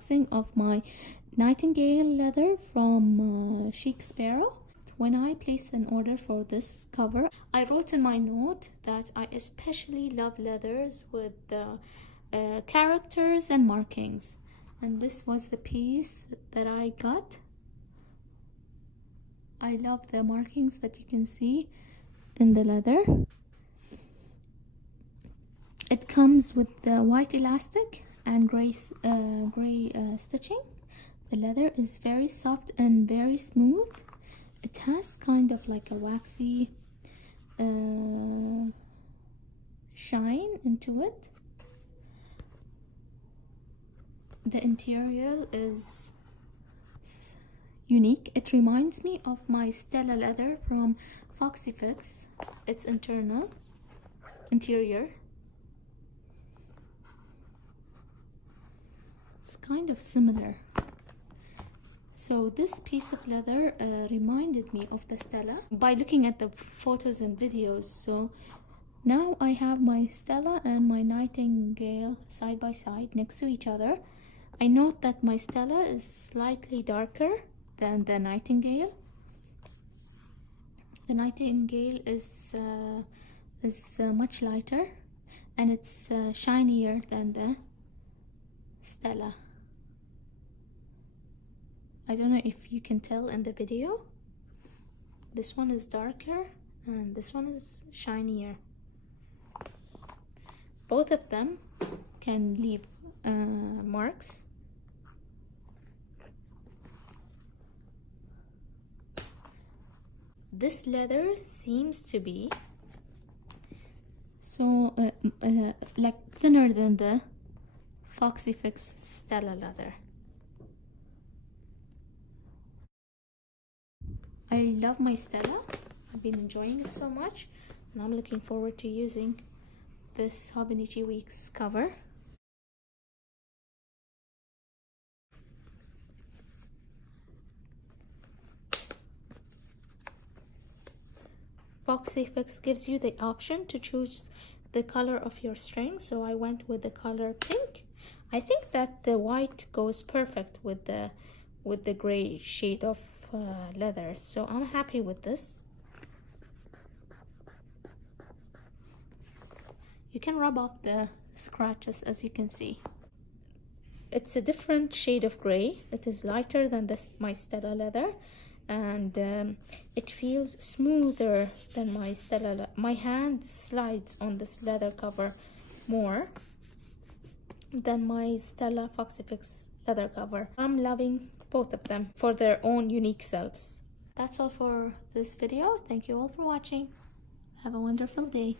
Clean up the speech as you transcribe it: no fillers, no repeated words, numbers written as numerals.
unboxing of my Nightingale leather from Chic Sparrow. When I placed an order for this cover, I wrote in my note that I especially love leathers with characters and markings, and this was the piece that I got. I love the markings that you can see in the leather. It comes with the white elastic and gray stitching. The leather is very soft and very smooth. It has kind of like a waxy shine into it. The interior is unique. It reminds me of my Stella Leather from Foxy Fix. Its interior. It's kind of similar. So this piece of leather reminded me of the Stella by looking at the photos and videos. So now I have my Stella and my Nightingale side by side next to each other. I note that my Stella is slightly darker than the Nightingale. The Nightingale is much lighter, and it's shinier than the Stella. I don't know if you can tell in the video. This one is darker and this one is shinier. Both of them can leave marks. This leather seems to be so like thinner than the Foxy Fix Stella Leather. I love my Stella. I've been enjoying it so much, and I'm looking forward to using this Hobonichi Weeks cover. Foxy Fix gives you the option to choose the color of your string, so I went with the color pink. I think that the white goes perfect with the gray shade of leather, so I'm happy with this. You can rub off the scratches, as you can see. It's a different shade of gray. It is lighter than my Stella Leather, and it feels smoother than my Stella. My hand slides on this leather cover more than my Stella Foxy Fix leather cover. I'm loving both of them for their own unique selves. That's all for this video. Thank you all for watching. Have a wonderful day.